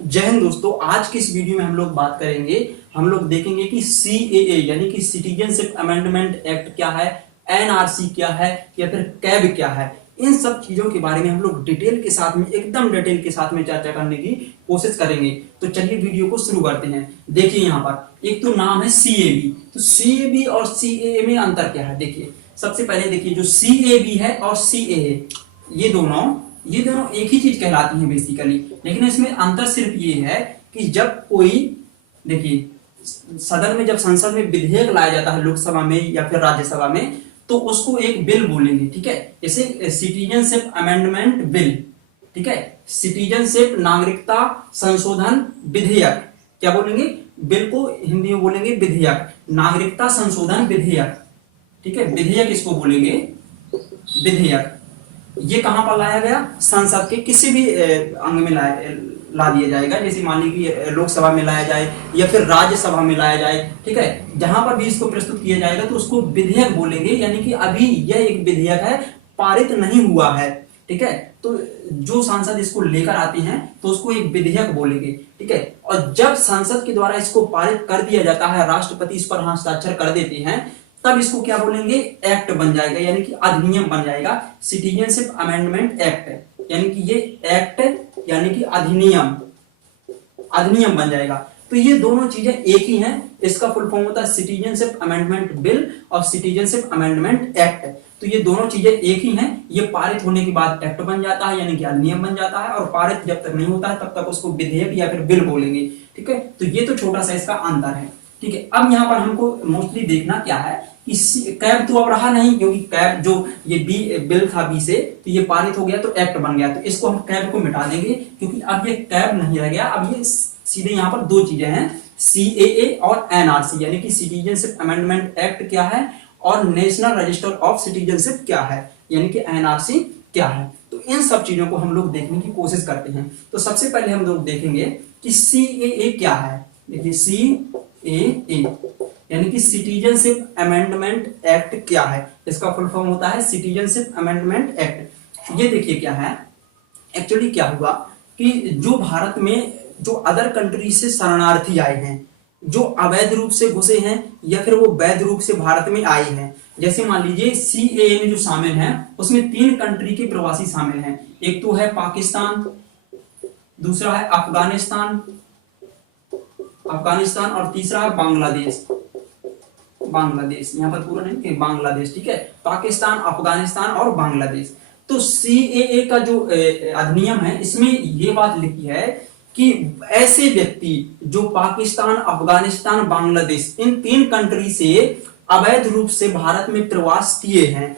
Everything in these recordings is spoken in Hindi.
जय हिंद दोस्तों। आज की इस वीडियो में हम लोग बात करेंगे, हम लोग देखेंगे कि सीएए यानी कि सिटीजनशिप अमेंडमेंट एक्ट क्या है, एनआरसी क्या है या फिर कैब क्या है। इन सब चीजों के बारे में हम लोग डिटेल के साथ में, एकदम डिटेल के साथ में चर्चा करने की कोशिश करेंगे। तो चलिए वीडियो को शुरू करते हैं। देखिए यहाँ पर एक तो नाम है सीएबी, तो सीएबी और सीएए में अंतर क्या है। देखिए सबसे पहले देखिए जो सीएबी है और सीएए, ये दोनों एक ही चीज कहलाती हैं बेसिकली, लेकिन इसमें अंतर सिर्फ ये है कि जब कोई, देखिए सदन में, जब संसद में विधेयक लाया जाता है लोकसभा में या फिर राज्यसभा में, तो उसको एक बिल बोलेंगे, ठीक है। जैसे सिटीजनशिप अमेंडमेंट बिल, ठीक है, सिटीजनशिप नागरिकता संशोधन विधेयक, क्या बोलेंगे, बिल को हिंदी में बोलेंगे विधेयक, नागरिकता संशोधन विधेयक, ठीक है, विधेयक इसको बोलेंगे विधेयक। ये कहां पर लाया गया, संसद के किसी भी अंग में ला दिया जाएगा। जैसे मान लीजिए लोकसभा में लाया जाए या फिर राज्यसभा में लाया जाए, ठीक है, जहां पर भी इसको प्रस्तुत किया जाएगा तो उसको विधेयक बोलेंगे। यानी कि अभी यह एक विधेयक है, पारित नहीं हुआ है, ठीक है। तो जो सांसद इसको लेकर आते हैं तो उसको एक विधेयक बोलेंगे, ठीक है। और जब संसद के द्वारा इसको पारित कर दिया जाता है, राष्ट्रपति इस पर हस्ताक्षर कर देते हैं, तब इसको क्या बोलेंगे, एक्ट बन जाएगा, यानी कि अधिनियम बन जाएगा। सिटीजनशिप अमेंडमेंट एक्ट यानी कि ये एक्ट यानी कि अधिनियम बन जाएगा। तो ये दोनों चीजें एक ही हैं। इसका फुल फॉर्म होता है सिटीजनशिप अमेंडमेंट बिल और सिटीजनशिप अमेंडमेंट एक्ट। तो ये दोनों चीजें एक ही हैं। ये पारित होने के बाद एक्ट बन जाता है, यानी कि अधिनियम बन जाता है, और पारित जब तक नहीं होता है तब तक उसको विधेयक या फिर बिल बोलेंगे, ठीक है। तो ये तो छोटा सा इसका अंतर है, ठीक है। अब यहाँ पर हमको मोस्टली देखना क्या है कि कैब तो अब रहा नहीं, क्योंकि कैब जो ये बिल था बी से, तो ये पारित हो गया तो एक्ट बन गया, तो इसको हम कैब को मिटा देंगे, क्योंकि अब ये कैब नहीं रह गया। अब ये सीधे यहाँ पर दो चीजें हैं, सीएए और एनआरसी, यानी कि सिटीजनशिप अमेंडमेंट एक्ट क्या है और नेशनल रजिस्टर ऑफ सिटीजनशिप क्या है, यानी कि एनआरसी क्या है। तो इन सब चीजों को हम लोग देखने की कोशिश करते हैं। तो सबसे पहले हम लोग देखेंगे कि सीएए क्या है। देखिए सीएए यानी कि सिटीजनशिप अमेंडमेंट एक्ट क्या है, इसका फुल फॉर्म होता है सिटीजनशिप अमेंडमेंट एक्ट। ये देखिए क्या है, एक्चुअली क्या हुआ कि जो भारत में जो अदर कंट्री से शरणार्थी आए हैं, जो अवैध रूप से घुसे हैं या फिर वो वैध रूप से भारत में आए हैं, जैसे मान लीजिए सीएए में जो शामिल हैं उसमें 3 कंट्री के प्रवासी शामिल हैं। एक तो है पाकिस्तान, दूसरा है अफगानिस्तान और तीसरा है बांग्लादेश। यहाँ पर पूरा नहीं कि बांग्लादेश, ठीक है, पाकिस्तान, अफगानिस्तान और बांग्लादेश। तो सीएए का जो अधिनियम है इसमें ये बात लिखी है कि ऐसे व्यक्ति जो पाकिस्तान, अफगानिस्तान, बांग्लादेश, इन 3 कंट्री से अवैध रूप से भारत में प्रवास किए हैं,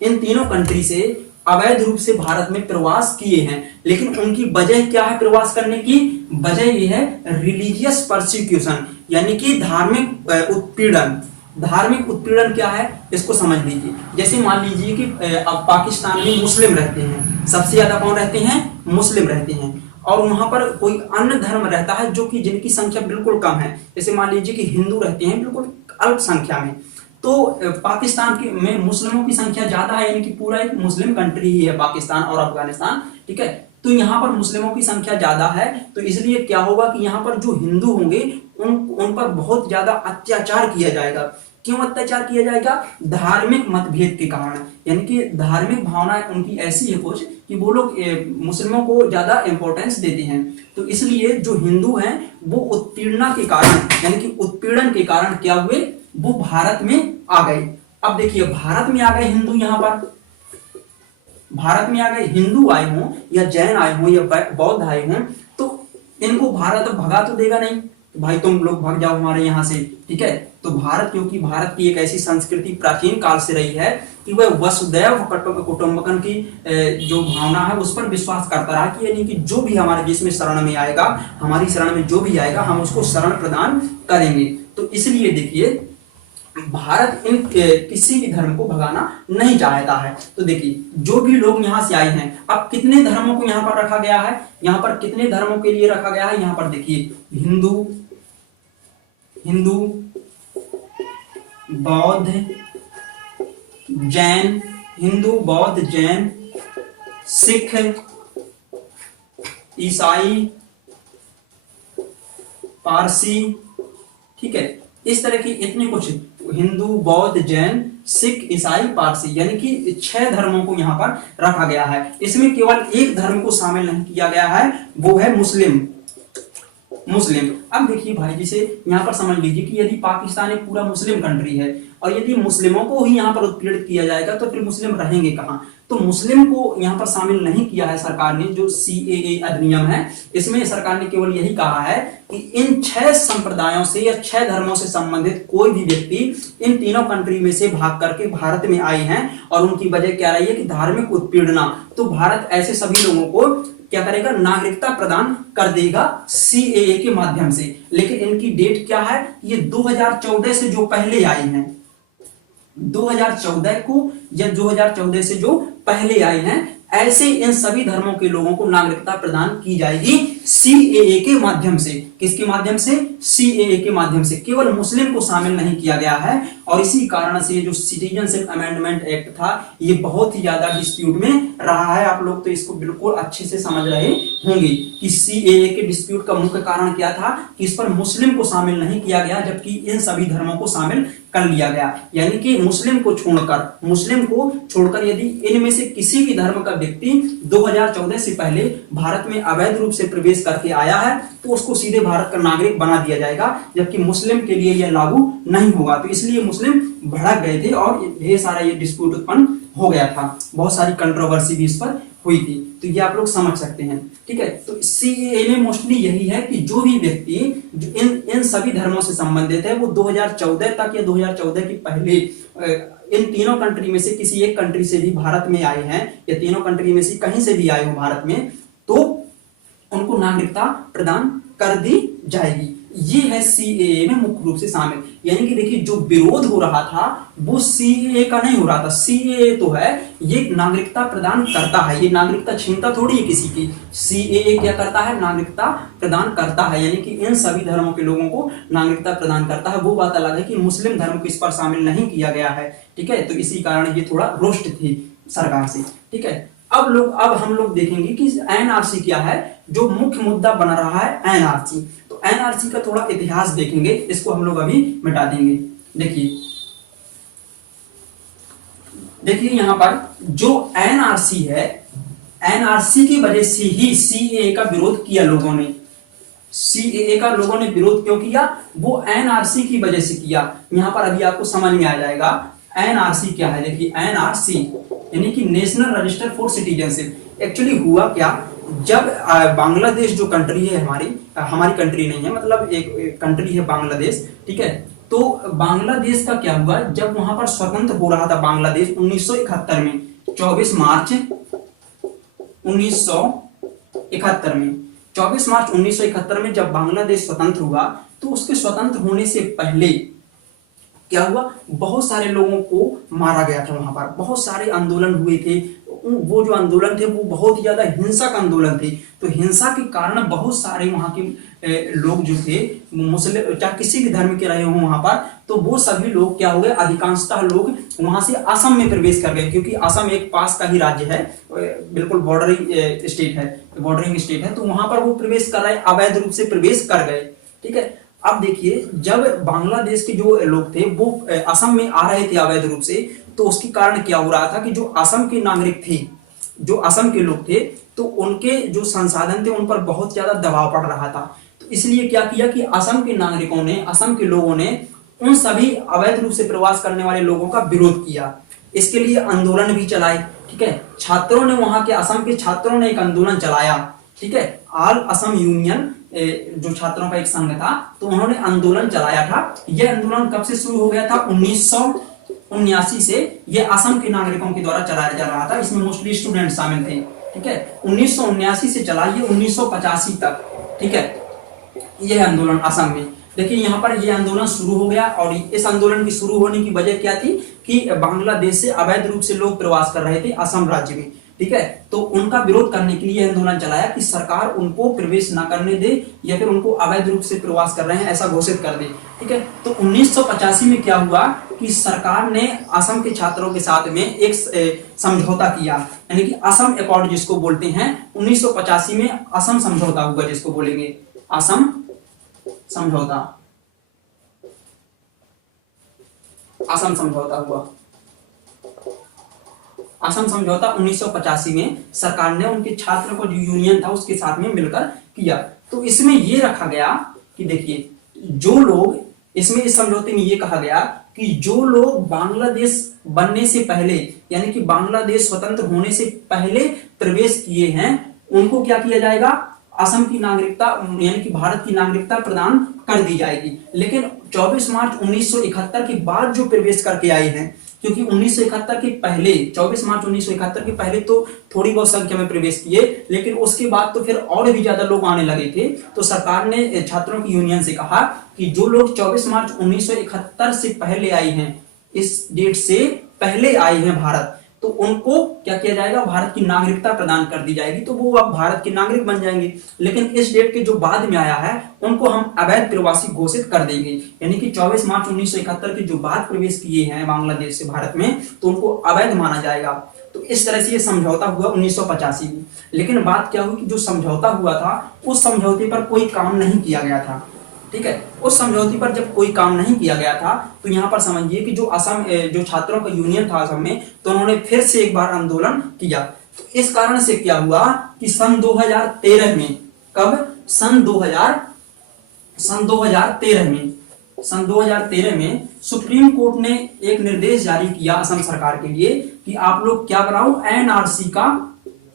इन तीनों कंट्री से अवैध रूप से भारत में प्रवास किए हैं, लेकिन उनकी वजह क्या है प्रवास करने की, वजह यह है रिलीजियस परसिक्यूशन, यानी कि धार्मिक उत्पीड़न। धार्मिक उत्पीड़न क्या है इसको समझ लीजिए। जैसे मान लीजिए कि अब पाकिस्तान में मुस्लिम रहते हैं, सबसे ज्यादा कौन रहते हैं, मुस्लिम रहते हैं, और वहां पर कोई अन्य धर्म रहता है जो कि जिनकी संख्या बिल्कुल कम है। जैसे मान लीजिए कि हिंदू रहते हैं बिल्कुल अल्प संख्या में, तो पाकिस्तान के में मुस्लिमों की संख्या ज्यादा है, यानी कि पूरा एक मुस्लिम कंट्री ही है पाकिस्तान और अफगानिस्तान, ठीक है। तो यहाँ पर मुस्लिमों की संख्या ज्यादा है, तो इसलिए क्या होगा कि यहाँ पर जो हिंदू होंगे उन पर बहुत ज्यादा अत्याचार किया जाएगा। क्यों अत्याचार किया जाएगा, धार्मिक मतभेद के कारण, यानी कि धार्मिक भावना उनकी ऐसी है कुछ कि वो लोग मुस्लिमों को ज्यादा इंपॉर्टेंस देते हैं। तो इसलिए जो हिंदू हैं वो उत्पीड़ना के कारण, यानी कि उत्पीड़न के कारण क्या हुए, वो भारत में आ गए। अब देखिए भारत में आ गए हिंदू, यहाँ पर भारत में आ गए हिंदू आए हों या जैन आए हों या बौद्ध आए हों, तो इनको भारत भगा तो देगा नहीं, तो भाई तुम लोग भाग जाओ हमारे यहाँ से, ठीक है। तो भारत, क्योंकि भारत की एक ऐसी संस्कृति प्राचीन काल से रही है कि वह वसुदैव कुटुंबकम की जो भावना है उस पर विश्वास करता रहा, कि यानी कि जो भी हमारे देश में शरण में आएगा, हमारी शरण में जो भी आएगा हम उसको शरण प्रदान करेंगे। तो इसलिए देखिए भारत इन किसी भी धर्म को भगाना नहीं चाहता है। तो देखिए जो भी लोग यहाँ से आए हैं, अब कितने धर्मों को यहाँ पर रखा गया है, यहाँ पर कितने धर्मों के लिए रखा गया है, यहाँ पर देखिए हिंदू, बौद्ध, जैन, हिंदू, बौद्ध, जैन, सिख, ईसाई, पारसी, ठीक है, इस तरह की इतने कुछ, हिंदू, बौद्ध, जैन, सिख, ईसाई, पारसी, यानी कि 6 धर्मों को यहाँ पर रखा गया है। इसमें केवल एक धर्म को शामिल नहीं किया गया है, वो है मुस्लिम। अब देखिए भाई, जिसे यहाँ पर समझ लीजिए कि यदि पाकिस्तान एक पूरा मुस्लिम कंट्री है और यदि मुस्लिमों को ही यहाँ पर उत्पीड़ित किया जाएगा तो फिर मुस्लिम रहेंगे कहाँ। तो मुस्लिम को यहाँ पर शामिल नहीं किया है सरकार ने। जो CAA अधिनियम है, इसमें सरकार ने केवल यही कहा है कि इन 6 संप्रदायों से या 6 धर्मों से संबंधित कोई भी व्यक्ति इन तीनों कंट्री में से भाग करके भारत में आए हैं और उनकी वजह क्या रही है कि धार्मिक उत्पीड़ना, तो भारत ऐसे सभी लोगों को क्या करेगा, नागरिकता प्रदान कर देगा CAA के माध्यम से। लेकिन इनकी डेट क्या है, ये 2014 से जो पहले आए हैं, 2014 को या 2014 से जो पहले आए हैं, ऐसे इन सभी धर्मों के लोगों को नागरिकता प्रदान की जाएगी CAA के माध्यम से। किसके माध्यम से? CAA के माध्यम से। केवल मुस्लिम को शामिल नहीं किया गया है और इसी कारण से जो सिटीजनशिप अमेंडमेंट एक्ट था, ये बहुत ही ज्यादा डिस्प्यूट में रहा है। आप लोग तो इसको बिल्कुल अच्छे से समझ रहे होंगे कि CAA के डिस्प्यूट का मुख्य कारण क्या था कि इस पर मुस्लिम को शामिल नहीं किया गया, जबकि इन सभी धर्मों को शामिल कर लिया गया। यानी कि मुस्लिम को छोड़कर यदि इनमें से किसी भी धर्म का व्यक्ति 2014 से पहले भारत में अवैध रूप से प्रवेश करके आया है तो उसको सीधे भारत का नागरिक बना दिया जाएगा, जबकि मुस्लिम के लिए यह लागू नहीं होगा। तो इसलिए मुस्लिम भड़क गए थे और ढेर सारा ये डिस्प्यूट उत्पन्न हो गया था, बहुत सारी कंट्रोवर्सी भी इस पर हुई थी। तो ये आप लोग समझ सकते हैं, ठीक है। तो CAA में मोस्टली यही है कि जो भी व्यक्ति जो इन सभी धर्मों से संबंधित है वो 2014 तक या 2014 के पहले इन तीनों कंट्री में से किसी एक कंट्री से भी भारत में आए हैं या तीनों कंट्री में से कहीं से भी आए हो भारत में, तो उनको नागरिकता प्रदान कर दी जाएगी। ये है CAA में मुख्य रूप से शामिल। यानी कि देखिए, जो विरोध हो रहा था वो CAA का नहीं हो रहा था। CAA तो है, ये नागरिकता प्रदान करता है, ये नागरिकता छीनता थोड़ी है किसी की। CAA क्या करता है? नागरिकता प्रदान करता है, यानी कि इन सभी धर्मों के लोगों को नागरिकता प्रदान करता है। वो बात अलग है कि मुस्लिम धर्म को इस पर शामिल नहीं किया गया है, ठीक है। तो इसी कारण ये थोड़ा रोस्ट थी सरकार से, ठीक है। अब हम लोग देखेंगे कि NRC क्या है। जो मुख्य मुद्दा बना रहा है NRC, तो NRC का थोड़ा इतिहास देखेंगे, इसको हम लोग अभी मिटा देंगे। देखिए यहाँ पर जो NRC है, NRC की वजह से ही CAA का विरोध किया लोगों ने। CAA का लोगों ने विरोध क्यों किया? वो NRC की वजह से किया। यहाँ पर अभी आपको समझ में आ जाएगा NRC क्या है। देखिए NRC यानी कि national register for citizenship. Actually हुआ क्या, जब बांग्लादेश जो कंट्री है, हमारी कंट्री नहीं है, मतलब एक कंट्री है बांग्लादेश, ठीक है। तो बांग्लादेश का क्या हुआ, जब वहां पर स्वतंत्र हो रहा था बांग्लादेश 1971 में, 24 मार्च 1971 में, 24 मार्च 1971 में जब बांग्लादेश स्वतंत्र हुआ, तो उसके स्वतंत्र होने से पहले क्या हुआ, बहुत सारे लोगों को मारा गया था। वहां पर बहुत सारे आंदोलन हुए थे। वो जो आंदोलन थे वो बहुत ज्यादा हिंसक आंदोलन थे। तो हिंसा के कारण बहुत सारे वहां के लोग जो थे, मुस्लिम चाहे किसी भी धर्म के रहे हो वहां पर, तो वो सभी लोग क्या हो गए, अधिकांशतः लोग वहां से असम में प्रवेश कर गए, क्योंकि असम एक पास का ही राज्य है, बिल्कुल बॉर्डरिंग स्टेट है। तो वहां पर वो प्रवेश कर रहे, अवैध रूप से प्रवेश कर गए, ठीक है। अब देखिए, जब बांग्लादेश के जो लोग थे वो असम में आ रहे थे अवैध रूप से, तो उसके कारण क्या हो रहा था कि जो असम के नागरिक थे, जो असम के लोग थे, तो उनके जो संसाधन थे उन पर बहुत ज्यादा दबाव पड़ रहा था। तो इसलिए क्या किया कि असम के नागरिकों ने, असम के लोगों ने उन सभी अवैध रूप से प्रवास करने वाले लोगों का विरोध किया। इसके लिए आंदोलन भी चलाए, ठीक है। छात्रों ने, वहां के असम के छात्रों ने एक आंदोलन चलाया, ठीक है। ऑल असम यूनियन जो छात्रों का एक संघ था, तो उन्होंने आंदोलन चलाया था। यह आंदोलन कब से शुरू हो गया था? 1979 से यह असम के नागरिकों के द्वारा चलाया जा रहा था। इसमें मोस्टली स्टूडेंट शामिल थे, ठीक है। 1979 से चला ये 1985 तक, ठीक है, यह आंदोलन असम में। देखिए यहाँ पर यह आंदोलन शुरू हो गया और इस आंदोलन की शुरू होने की वजह क्या थी कि बांग्लादेश से अवैध रूप से लोग प्रवास कर रहे थे असम राज्य में, ठीक है। तो उनका विरोध करने के लिए आंदोलन चलाया कि सरकार उनको प्रवेश ना करने दे या फिर उनको अवैध रूप से प्रवास कर रहे हैं ऐसा घोषित कर दे, ठीक है। तो 1985 में क्या हुआ कि सरकार ने असम के छात्रों के साथ में एक समझौता किया, यानी कि असम एकॉर्ड जिसको बोलते हैं। 1985 में असम समझौता हुआ, जिसको बोलेंगे असम समझौता, असम समझौता हुआ। असम समझौता 1985 में सरकार ने उनके छात्रों को जो यूनियन था उसके साथ में मिलकर किया। तो इसमें ये रखा गया कि देखिए, जो लोग, इसमें इस समझौते में ये कहा गया कि जो लोग बांग्लादेश बनने से पहले, यानी कि बांग्लादेश स्वतंत्र होने से पहले प्रवेश किए हैं, उनको क्या किया जाएगा, असम की नागरिकता यानी कि भारत की नागरिकता प्रदान कर दी जाएगी। लेकिन 24 मार्च 1971 के बाद जो प्रवेश करके आए हैं, क्योंकि 1971 के पहले, 24 मार्च 1971 के पहले तो थोड़ी बहुत संख्या में प्रवेश किए, लेकिन उसके बाद तो फिर और भी ज्यादा लोग आने लगे थे। तो सरकार ने छात्रों की यूनियन से कहा कि जो लोग 24 मार्च 1971 से पहले आए हैं, इस डेट से पहले आए हैं भारत, तो उनको क्या किया जाएगा, भारत की नागरिकता प्रदान कर दी जाएगी, तो वो अब भारत के नागरिक बन जाएंगे। लेकिन इस डेट के जो बाद में आया है उनको हम अवैध प्रवासी घोषित कर देंगे, यानी कि 24 मार्च 1971 के जो बाद प्रवेश किए हैं बांग्लादेश से भारत में, तो उनको अवैध माना जाएगा। तो इस तरह से ये समझौता हुआ 1985 में। लेकिन बात क्या हुई कि जो समझौता हुआ था उस समझौते पर कोई काम नहीं किया गया था। ठीक है, उस समझौते पर जब कोई काम नहीं किया गया था, तो यहां पर समझिए कि जो असम, जो छात्रों का यूनियन था असम में, तो उन्होंने फिर से एक बार आंदोलन किया। तो इस कारण से क्या हुआ कि सन 2013 में, कब, सन 2013 में सुप्रीम कोर्ट ने एक निर्देश जारी किया असम सरकार के लिए कि आप लोग क्या बनाओ, एनआरसी का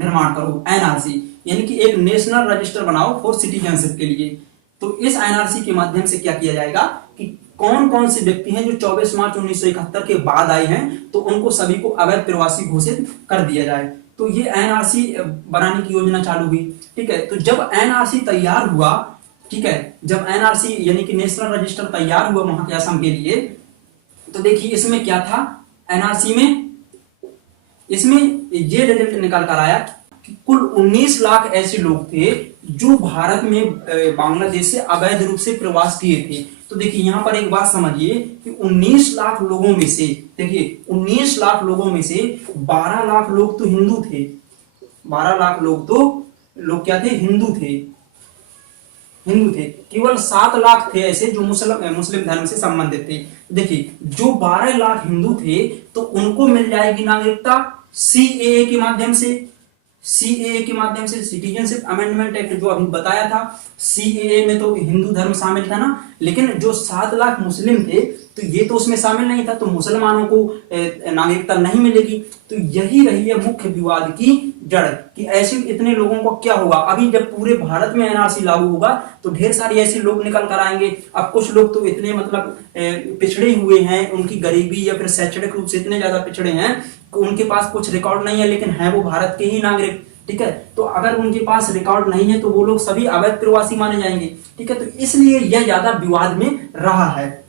निर्माण करो। एनआरसी यानी कि एक नेशनल रजिस्टर बनाओ फॉर सिटीजनशिप के लिए। तो इस एनआरसी के माध्यम से क्या किया जाएगा कि कौन कौन से व्यक्ति हैं जो 24 मार्च 1971 के बाद आए हैं, तो उनको सभी को अवैध प्रवासी घोषित कर दिया जाए। तो ये एनआरसी बनाने की योजना चालू हुई। ठीक है, तो जब एनआरसी तैयार हुआ, ठीक है, जब एनआरसी यानी कि नेशनल रजिस्टर तैयार हुआ वहां के असम के लिए, तो देखिए इसमें क्या था, एनआरसी में इसमें ये रिजल्ट निकल कर आया कि कुल 19 लाख ऐसे लोग थे जो भारत में बांग्लादेश से अवैध रूप से प्रवास किए थे। तो देखिए यहां पर एक बात समझिए कि 19 लाख लोगों में से, देखिए 19 लाख लोगों में से 12 लाख लोग तो हिंदू थे। 12 लाख लोग तो लोग क्या थे, हिंदू थे। केवल 7 लाख थे ऐसे जो मुस्लिम धर्म से संबंधित थे। देखिए जो 12 लाख हिंदू थे तो उनको मिल जाएगी नागरिकता सीएए के माध्यम से। सीएए के माध्यम से, सिटीजनशिप अमेंडमेंट एक्ट जो अभी बताया था, सीएए में तो हिंदू धर्म शामिल था ना, लेकिन जो 7 लाख मुस्लिम थे तो ये तो उसमें शामिल नहीं था, तो मुसलमानों को नागरिकता नहीं मिलेगी। तो यही रही है मुख्य विवाद की जड़ कि ऐसे इतने लोगों को क्या होगा। अभी जब पूरे भारत में एनआरसी लागू होगा तो ढेर सारे ऐसे लोग निकल कर आएंगे। अब कुछ लोग तो इतने मतलब पिछड़े हुए हैं, उनकी गरीबी या फिर शैक्षणिक रूप से इतने ज्यादा पिछड़े हैं कि उनके पास कुछ रिकॉर्ड नहीं है, लेकिन है वो भारत के ही नागरिक। ठीक है, तो अगर उनके पास रिकॉर्ड नहीं है तो वो लोग सभी अवैध प्रवासी माने जाएंगे। ठीक है, तो इसलिए यह ज्यादा विवाद में रहा है।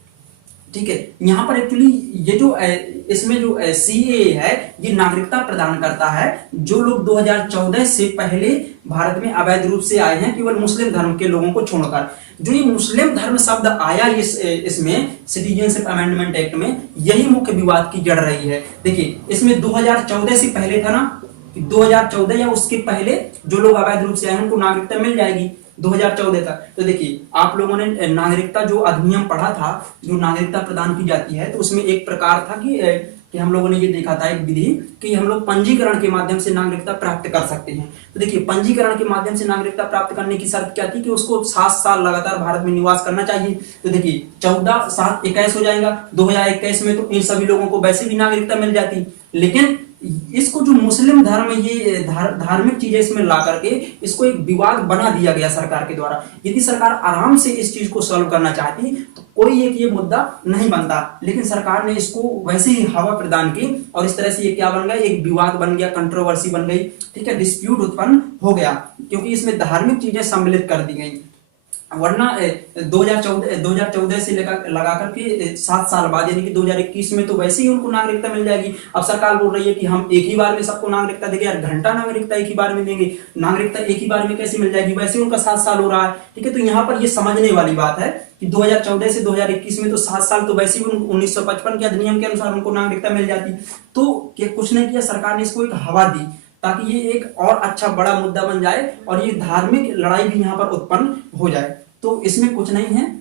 ठीक है, यहां पर एक्चुअली ये जो इसमें जो सीएए है ये नागरिकता प्रदान करता है जो लोग 2014 से पहले भारत में अवैध रूप से आए हैं, केवल मुस्लिम धर्म के लोगों को छोड़कर। जो ये मुस्लिम धर्म शब्द आया इसमें सिटीजनशिप अमेंडमेंट एक्ट में, यही मुख्य विवाद की जड़ रही है। देखिए इसमें 2014 से पहले था ना, 2014 या उसके पहले जो लोग अवैध रूप से आए उनको नागरिकता मिल जाएगी 2014 तक। तो देखिए आप लोगों ने नागरिकता जो अधिनियम पढ़ा था, जो नागरिकता प्रदान की जाती है, तो उसमें एक प्रकार था कि हम लोगों ने ये देखा था एक विधि कि हम लोग पंजीकरण के माध्यम से नागरिकता प्राप्त कर सकते हैं। तो देखिए पंजीकरण के माध्यम से नागरिकता प्राप्त करने की शर्त क्या थी कि उसको 7 साल लगातार भारत में निवास करना चाहिए। तो देखिए 14 7 21 हो जाएगा, 2021 में तो इन सभी लोगों को वैसे भी नागरिकता मिल जाती। लेकिन इसको जो मुस्लिम धर्म ये धार्मिक चीजें इसमें ला करके इसको एक विवाद बना दिया गया सरकार के द्वारा। यदि सरकार आराम से इस चीज को सॉल्व करना चाहती तो कोई एक ये मुद्दा नहीं बनता, लेकिन सरकार ने इसको वैसे ही हवा प्रदान की और इस तरह से ये क्या बन गया, एक विवाद बन गया, कंट्रोवर्सी बन गई। ठीक है, डिस्प्यूट उत्पन्न हो गया क्योंकि इसमें धार्मिक चीजें सम्मिलित कर दी गई। वरना 2014 से लगा करके 7 साल बाद यानी कि 2021 में तो वैसे ही उनको नागरिकता मिल जाएगी। अब सरकार बोल रही है कि हम एक ही बार में सबको नागरिकता देंगे, यार घंटा नागरिकता एक ही बार में देंगे, नागरिकता एक ही बार में कैसे मिल जाएगी, वैसे उनका 7 साल हो रहा है। ठीक है, तो यहाँ पर ये समझने वाली बात है कि 2014 से 2021 में तो 7 साल तो वैसे ही 1955 के अधिनियम के अनुसार उनको नागरिकता मिल जाती। तो कुछ नहीं किया सरकार ने, इसको एक हवा दी ताकि ये एक और अच्छा बड़ा मुद्दा बन जाए और ये धार्मिक लड़ाई भी यहाँ पर उत्पन्न हो जाए। तो इसमें कुछ नहीं है,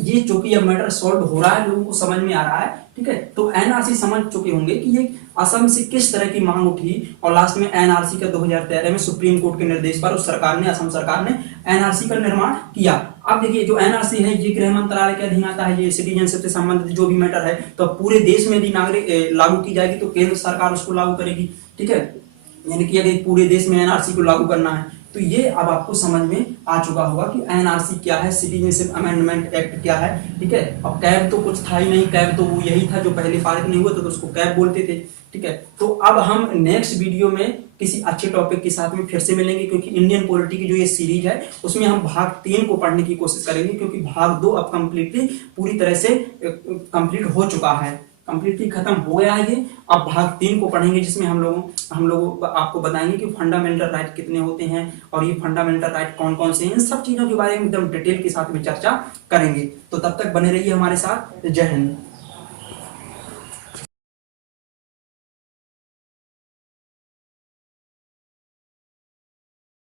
ये चूंकि अब मैटर सॉल्व हो रहा है, लोगों को समझ में आ रहा है, ठीक है। तो एनआरसी समझ चुके होंगे कि ये असम से किस तरह की मांग उठी और लास्ट में एनआरसी का 2013 में सुप्रीम कोर्ट के निर्देश पर उस सरकार ने, असम सरकार ने एनआरसी का निर्माण किया। अब देखिए जो एनआरसी है ये गृह मंत्रालय के अधीन आता है, ये सिटीजनशिप से संबंधित जो भी मैटर है, तो पूरे देश में यदि नागरिक लागू की जाएगी तो केंद्र सरकार उसको लागू करेगी, ठीक है। यानी कि यदि पूरे देश में एनआरसी को लागू करना है तो ये अब आपको समझ में आ चुका होगा कि एनआरसी क्या है, सिटीजनशिप अमेंडमेंट एक्ट क्या है, ठीक है। अब कैब तो कुछ था ही नहीं, कैब तो वो यही था जो पहले पारित नहीं हुआ था, तो उसको कैब बोलते थे, ठीक है। तो अब हम नेक्स्ट वीडियो में किसी अच्छे टॉपिक के साथ में फिर से मिलेंगे, क्योंकि इंडियन पॉलिटी की जो ये सीरीज है उसमें हम भाग 3 को पढ़ने की कोशिश करेंगे, क्योंकि भाग 2 अब कंप्लीटली पूरी तरह से कंप्लीट हो चुका है, कंप्लीटली खत्म हो गया है ये। अब भाग 3 को पढ़ेंगे जिसमें हम लोग आपको बताएंगे कि फंडामेंटल राइट कितने होते हैं और ये फंडामेंटल राइट कौन कौन से हैं, इन सब चीजों के बारे में एकदम डिटेल के साथ में चर्चा करेंगे। तो तब तक बने रहिए हमारे साथ। जय हिंद।